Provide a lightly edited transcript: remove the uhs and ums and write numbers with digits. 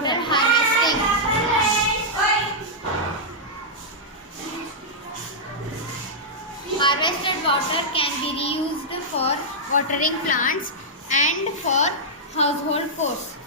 water harvesting. Harvested water can be reused for watering plants and for household chores.